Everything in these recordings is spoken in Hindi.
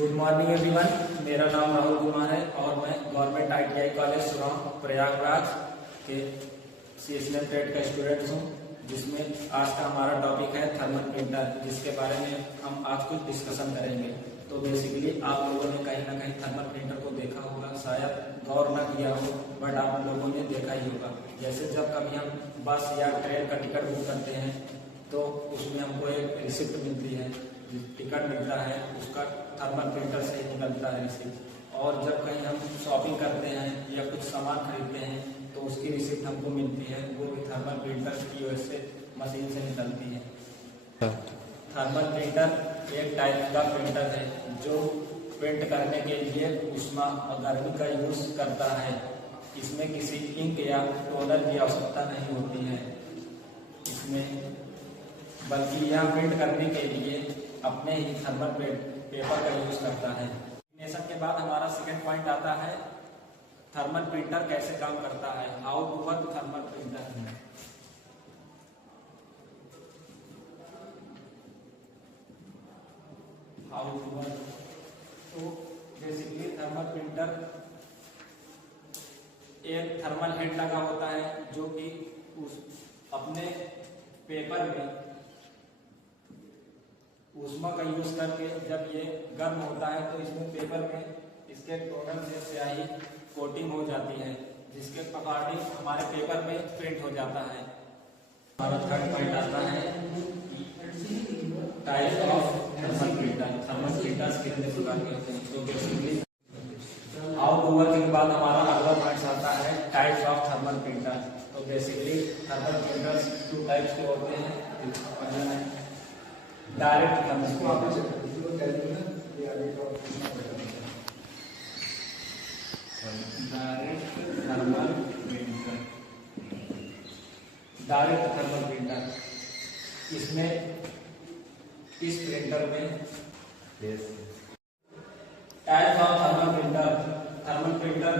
Good morning everyone. मेरा नाम राहुल कुमार है और मैं government ITI college Suram Prayagraj के सीएसएल ट्रेड का स्टूडेंट हूँ, जिसमें आज का हमारा टॉपिक है थर्मल प्रिंटर, जिसके बारे में हम आज कुछ डिस्कशन करेंगे। तो बेसिकली आप लोगों ने कहीं ना कहीं थर्मल प्रिंटर को देखा होगा, शायद गौर ना किया हो, बट आप लोगों ने देखा ही होगा। जैसे जब कभी हम बस या ट्रेन का टिकट बुक करते हैं तो उसमें हमको एक रिसिप्ट मिलती है, टिकट मिलता है, उसका थर्मल प्रिंटर से ही निकलता है रिसिप्ट। और जब कहीं हम शॉपिंग करते हैं या कुछ सामान खरीदते हैं तो उसकी रिसिप्ट हमको मिलती है, वो भी थर्मल प्रिंटर POS से मशीन से निकलती है। थर्मल प्रिंटर एक टाइप का प्रिंटर है जो प्रिंट करने के लिए ऊष्मा और गर्मी का यूज करता है। इसमें किसी इंक या टोनर की आवश्यकता नहीं होती है इसमें, बल्कि यह प्रिंट करने के लिए अपने ही थर्मल पेपर का यूज करता है। नेशन के बाद हमारा सेकंड पॉइंट आता है थर्मल प्रिंटर कैसे काम करता है, how to work thermal printer. How to work, तो बेसिकली थर्मल प्रिंटर एक थर्मल हेड लगा होता है जो कि उस अपने पेपर में ऊष्मा का यूज करके जब ये गर्म होता है तो इसमें पेपर में इसके टोनर से स्याही कोटिंग हो जाती है, जिसके अकॉर्डिंग हमारे पेपर में प्रिंट हो जाता है। हमारा थर्ड पॉइंट आता है type of thermal printer. Thermal printers कितने प्रकार के होते हैं, तो बेसिकली हाउ टू वर्क के बाद हमारा अगला पॉइंट आता है टाइप्स ऑफ थर्मल प्रिंटर। तो बेसिकली थर्मल प्रिंटर्स 2 टाइप्स के होते हैं। डायरेक्ट थर्मल प्रिंटर, इसमें इस प्रिंटर में types of thermal printer. Thermal printer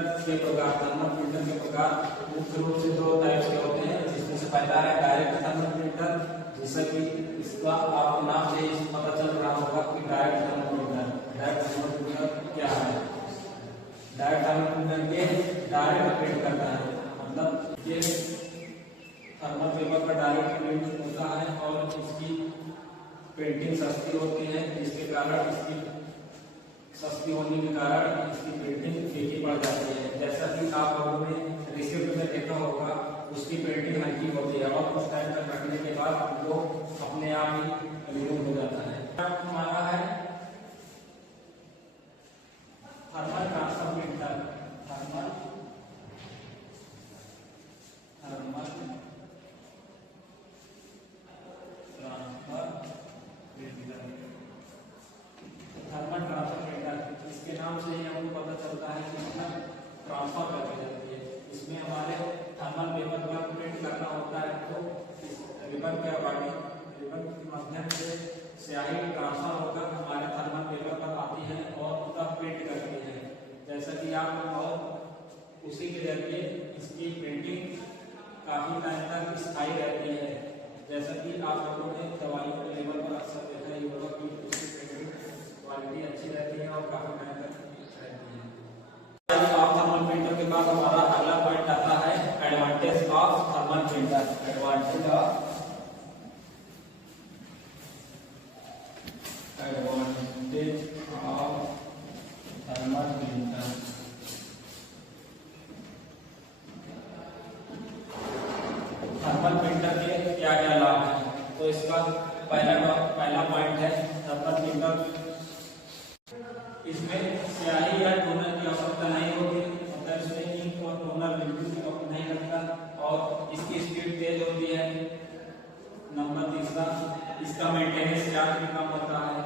के प्रकार मुख्य रूप से 2 टाइप्स के होते हैं, जिसमें से पहला है डायरेक्ट थर्मल प्रिंटर, जैसा कि इसका आपको नाम से पता चल रहा होगा कि direct thermal printer. Direct thermal printer क्या है? डायरेक्ट थर्मल प्रिंटर ये डायरेक्ट प्रिंट करता है, मतलब ये थर्मल पेपर पर डायरेक्ट प्रिंट होता है और इसकी प्रिंटिंग सस्ती होती है, जिसके कारण इसकी सस्ती होने के कारण इसकी प्रिंटिंग फीकी पड़ जाती है। जैसा कि आप लोगों ने रिसिप्ट में देखा होगा, उसकी प्रिंटिंग हल्की होती है और कुछ टाइम तक रखने के बाद वो अपने आप ही रिमूव हो जाता है। हमारा है thermal transfer printer. Thermal transfer printer, इसके नाम से ही हमको पता चलता है कि ट्रांसफर करनी जाती है। इसमें हमारे थर्मल पेपर पर प्रिंट करना होता है, तो इस रिबन के माध्यम से स्याही ट्रांसफर होकर हमारे थर्मल पेपर पर आती है और तब प्रिंट करती है। जैसा कि आप और उसी के जरिए इसकी प्रिंटिंग काफी टाइम तक स्थायी रहती है। जैसा कि आप लोगों ने दवाइयों के लेवल पर अक्सर देखा ही होगा कि उसकी प्रिंटिंग क्वालिटी अच्छी रहती है और काफी टाइम तक रहती है। आप थर्मल प्रिंटर के बाद हमारा अगला पॉइंट आता है advantage of thermal printer. Advantage of thermal printer. Thermal printer के क्या क्या लाभ है, तो इसका पहला पॉइंट है थर्मल प्रिंटर इसमें स्याही या टोनर की आवश्यकता नहीं होती, मतलब इसमें इंक और टोनर बिल्कुल नहीं लगता और इसकी स्पीड तेज होती है। नंबर 3, इसका मेंटेनेंस चार्ज भी कम होता है।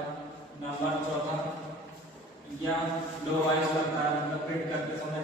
नंबर 4, या लो वॉइस लगता है, मतलब प्रिंट करते समय